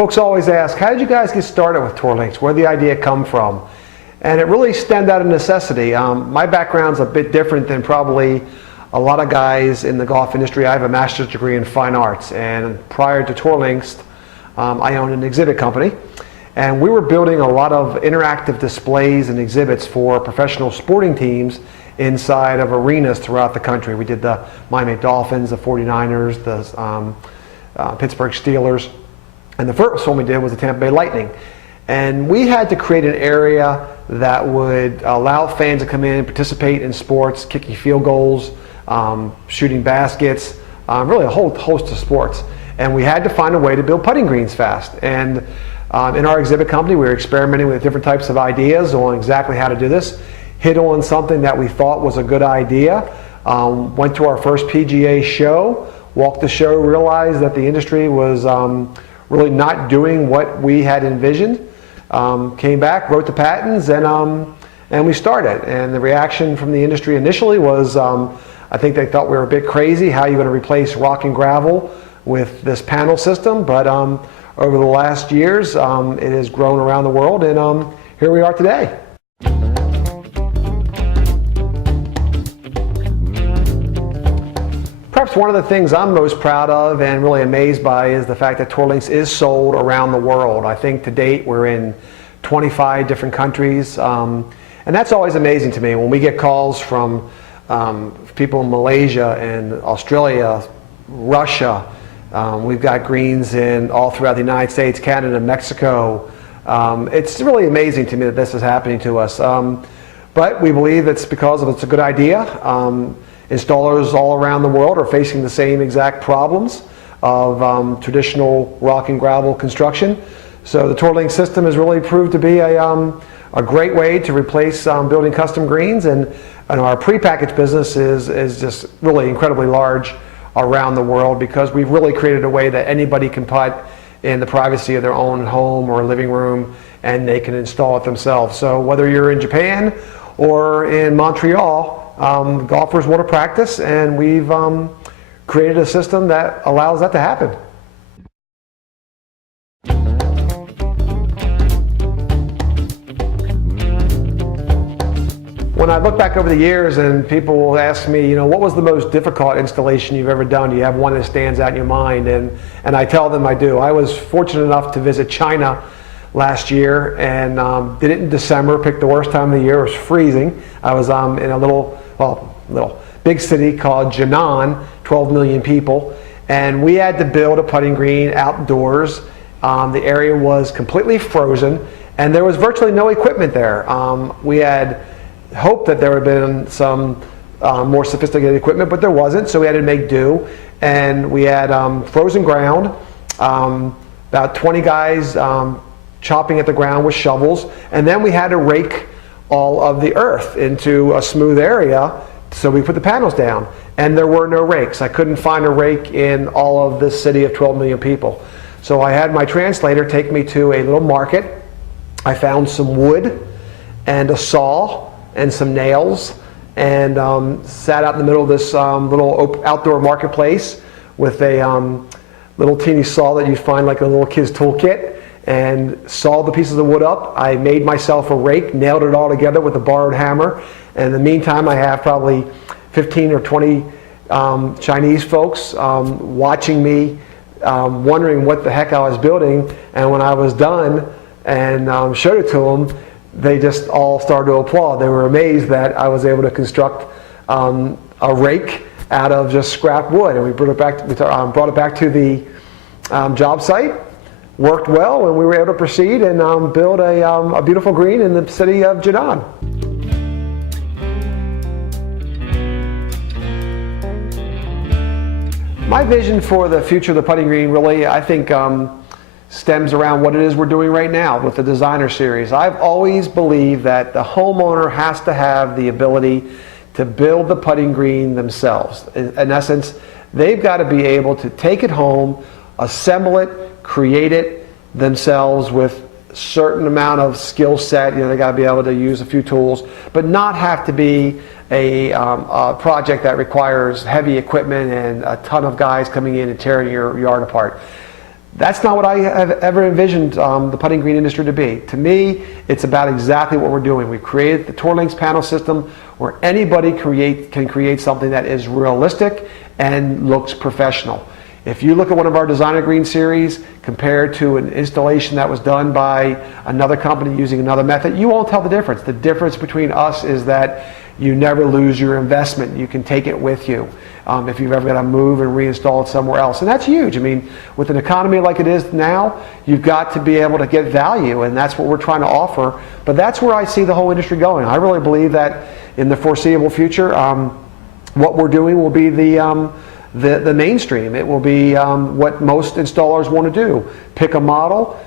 folks always ask, how did you guys get started with Tour Links? Where did the idea come from? And it really stemmed out of necessity. My background's a bit different than probably a lot of guys in the golf industry. I have a master's degree in fine arts, and prior to Tour Links, I owned an exhibit company. And we were building a lot of interactive displays and exhibits for professional sporting teams inside of arenas throughout the country. We did the Miami Dolphins, the 49ers, the Pittsburgh Steelers, and the first one we did was the Tampa Bay Lightning. And we had to create an area that would allow fans to come in and participate in sports, kicking field goals, shooting baskets, really a whole host of sports. And we had to find a way to build putting greens fast. And in our exhibit company, we were experimenting with different types of ideas on exactly how to do this. Hit on something that we thought was a good idea. Went to our first PGA show, walked the show, realized that the industry was really not doing what we had envisioned. Came back, wrote the patents, and we started. And the reaction from the industry initially was, I think they thought we were a bit crazy. How are you going to replace rock and gravel with this panel system? But over the last years, it has grown around the world, and here we are today. Perhaps one of the things I'm most proud of and really amazed by is the fact that Tour Links is sold around the world. I think to date we're in 25 different countries, and that's always amazing to me when we get calls from people in Malaysia and Australia, Russia. We've got greens in all throughout the United States, Canada, Mexico. It's really amazing to me that this is happening to us, but we believe it's because it's a good idea. Installers all around the world are facing the same exact problems of traditional rock and gravel construction. So the Tour Links system has really proved to be a great way to replace building custom greens, and our prepackaged business is just really incredibly large around the world because we've really created a way that anybody can putt in the privacy of their own home or living room, and they can install it themselves. So whether you're in Japan or in Montreal, golfers want to practice, and we've created a system that allows that to happen. When I look back over the years and people will ask me, what was the most difficult installation you've ever done? Do you have one that stands out in your mind? And I tell them I do. I was fortunate enough to visit China last year and did it in December, picked the worst time of the year. It was freezing. I was in a little big city called Jinan, 12 million people, and we had to build a putting green outdoors. The area was completely frozen, and there was virtually no equipment there. We had hoped that there would have been some more sophisticated equipment, but there wasn't, so we had to make do. And we had frozen ground, about 20 guys chopping at the ground with shovels, and then we had to rake all of the earth into a smooth area, so we put the panels down. And there were no rakes. I couldn't find a rake in all of this city of 12 million people. So I had my translator take me to a little market. I found some wood and a saw and some nails, and sat out in the middle of this little outdoor marketplace with a little teeny saw that you find like a little kid's toolkit, and sawed the pieces of wood up. I made myself a rake, nailed it all together with a borrowed hammer, and in the meantime I have probably 15 or 20 Chinese folks watching me, wondering what the heck I was building. And when I was done and showed it to them, they just all started to applaud. They were amazed that I was able to construct a rake out of just scrap wood, and we brought it back to the job site. Worked well, and we were able to proceed and build a beautiful green in the city of Jinan. My vision for the future of the putting green really, I think, stems around what it is we're doing right now with the Designer Series. I've always believed that the homeowner has to have the ability to build the putting green themselves. In essence, they've got to be able to take it home, assemble it, create it themselves with a certain amount of skill set. They got to be able to use a few tools, but not have to be a project that requires heavy equipment and a ton of guys coming in and tearing your yard apart. That's not what I have ever envisioned the putting green industry to be. To me, it's about exactly what we're doing. We've created the Tour Links panel system where anybody can create something that is realistic and looks professional. If you look at one of our Designer Green series compared to an installation that was done by another company using another method, you won't tell the difference. The difference between us is that you never lose your investment. You can take it with you if you've ever got to move and reinstall it somewhere else. And that's huge. I mean, with an economy like it is now, you've got to be able to get value, and that's what we're trying to offer. But that's where I see the whole industry going. I really believe that in the foreseeable future, what we're doing will be the mainstream. It will be what most installers want to do. Pick a model,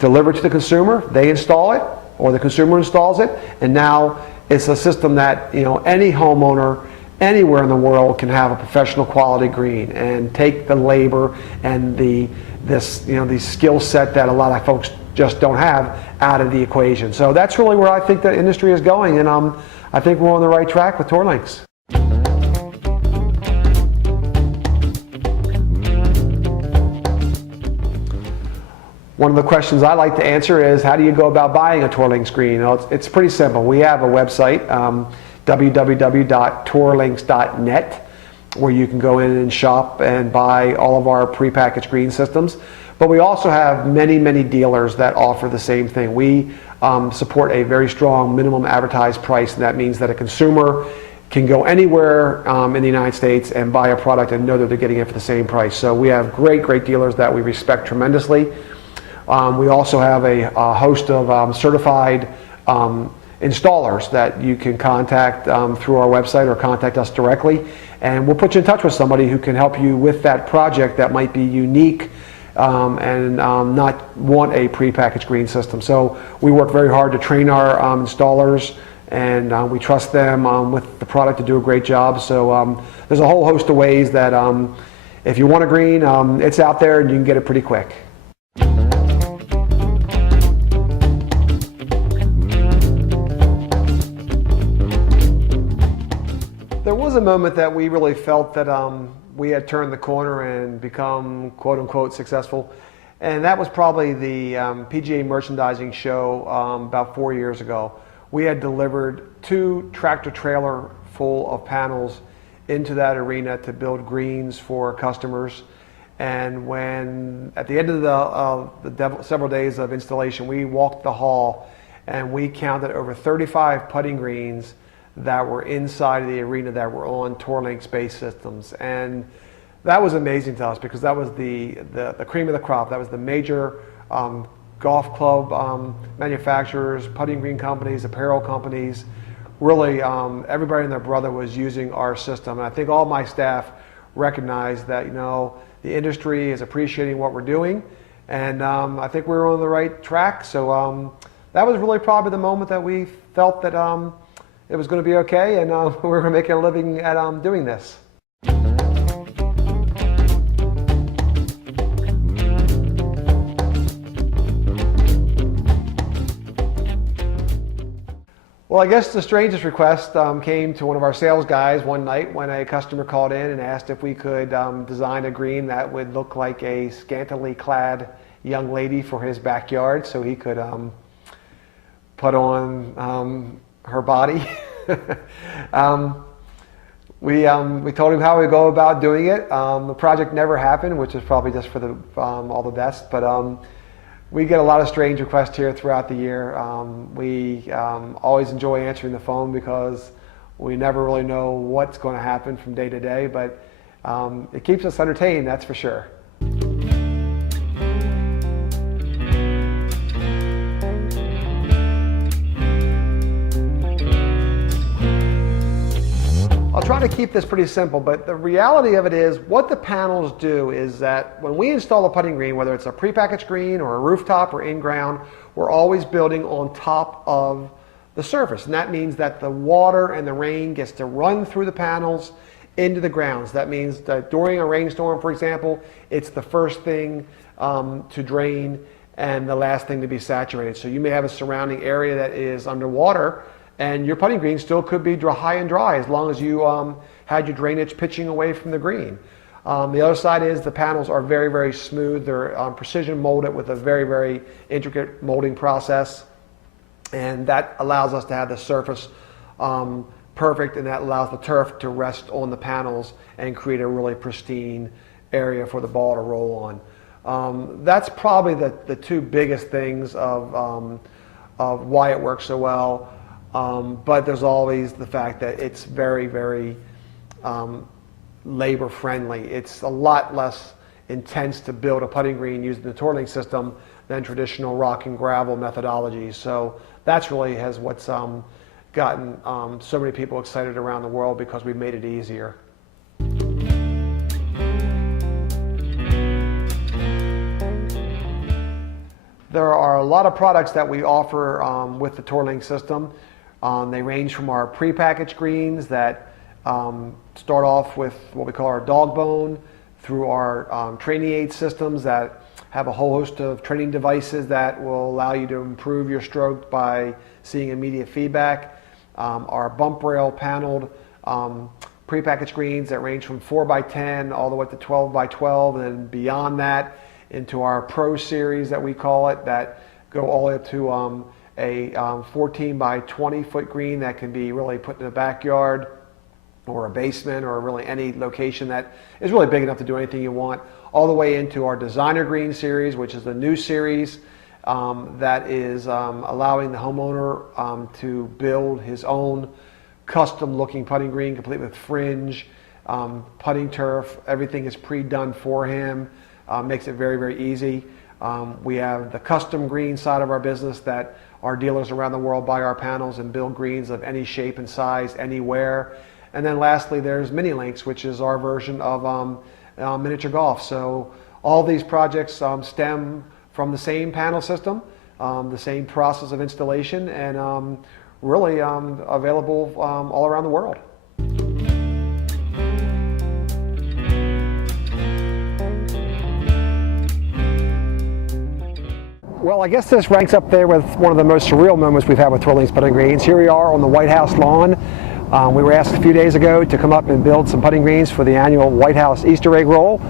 deliver it to the consumer, they install it, or the consumer installs it, and now it's a system that any homeowner anywhere in the world can have a professional quality green and take the labor and the skill set that a lot of folks just don't have out of the equation. So that's really where I think the industry is going, and I think we're on the right track with Tour Links. One of the questions I like to answer is, how do you go about buying a Tour Links green? It's pretty simple. We have a website, www.tourlinks.net, where you can go in and shop and buy all of our prepackaged green systems. But we also have many, many dealers that offer the same thing. We support a very strong minimum advertised price, and that means that a consumer can go anywhere in the United States and buy a product and know that they're getting it for the same price. So we have great, great dealers that we respect tremendously. We also have a host of certified installers that you can contact through our website or contact us directly, and we'll put you in touch with somebody who can help you with that project that might be unique and not want a prepackaged green system. So we work very hard to train our installers, and we trust them with the product to do a great job. So there's a whole host of ways that if you want a green, it's out there and you can get it pretty quick. There was a moment that we really felt that we had turned the corner and become quote-unquote successful, and that was probably the PGA Merchandising Show about 4 years ago. We had delivered 2 tractor-trailer full of panels into that arena to build greens for customers, and when at the end of the several days of installation, we walked the hall and we counted over 35 putting greens that were inside of the arena that were on Tour Links base systems. And that was amazing to us because that was the cream of the crop. That was the major golf club manufacturers, putting green companies, apparel companies. Really, everybody and their brother was using our system. And I think all my staff recognized that the industry is appreciating what we're doing, and I think we were on the right track. So that was really probably the moment that we felt that it was going to be okay, and we were going to make a living at doing this. Well, I guess the strangest request came to one of our sales guys one night when a customer called in and asked if we could design a green that would look like a scantily clad young lady for his backyard, so he could put on her body. We told him how we go about doing it. The project never happened, which is probably just for all the best, but we get a lot of strange requests here throughout the year. We always enjoy answering the phone because we never really know what's going to happen from day to day, but it keeps us entertained, that's for sure. I'll try to keep this pretty simple, but the reality of it is what the panels do is that when we install a putting green, whether it's a prepackaged green or a rooftop or in-ground, we're always building on top of the surface. And that means that the water and the rain gets to run through the panels into the grounds. That means that during a rainstorm, for example, it's the first thing to drain and the last thing to be saturated. So you may have a surrounding area that is underwater, and your putting green still could be high and dry as long as you had your drainage pitching away from the green. The other side is the panels are very, very smooth. They're precision molded with a very, very intricate molding process. And that allows us to have the surface perfect, and that allows the turf to rest on the panels and create a really pristine area for the ball to roll on. That's probably the two biggest things of why it works so well. But there's always the fact that it's very, very labor friendly. It's a lot less intense to build a putting green using the TourLink system than traditional rock and gravel methodologies. So that's really what's gotten so many people excited around the world, because we've made it easier. There are a lot of products that we offer with the TourLink system. They range from our prepackaged greens that start off with what we call our dog bone, through our training aid systems that have a whole host of training devices that will allow you to improve your stroke by seeing immediate feedback. Our bump rail paneled prepackaged greens that range from 4x10 all the way to 12x12, and then beyond that into our Pro Series that we call it, that go all the way up to a 14 by 20 foot green that can be really put in a backyard or a basement or really any location that is really big enough to do anything you want, all the way into our Designer Green Series, which is the new series that is allowing the homeowner to build his own custom looking putting green, complete with fringe, putting turf. Everything is pre-done for him, makes it very, very easy. We have the custom green side of our business that our dealers around the world buy our panels and build greens of any shape and size, anywhere. And then lastly, there's Mini Links, which is our version of miniature golf. So all these projects stem from the same panel system, the same process of installation, and really available all around the world. Well, I guess this ranks up there with one of the most surreal moments we've had with TourLink's putting greens. Here we are on the White House lawn. We were asked a few days ago to come up and build some putting greens for the annual White House Easter egg roll.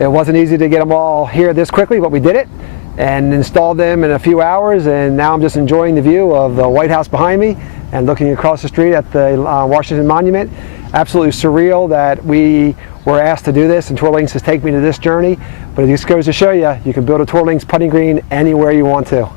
It wasn't easy to get them all here this quickly, but we did it and installed them in a few hours, and now I'm just enjoying the view of the White House behind me and looking across the street at the Washington Monument. Absolutely surreal that we were asked to do this, and TourLinks has taken me to this journey, but it just goes to show you, you can build a TourLinks putting green anywhere you want to.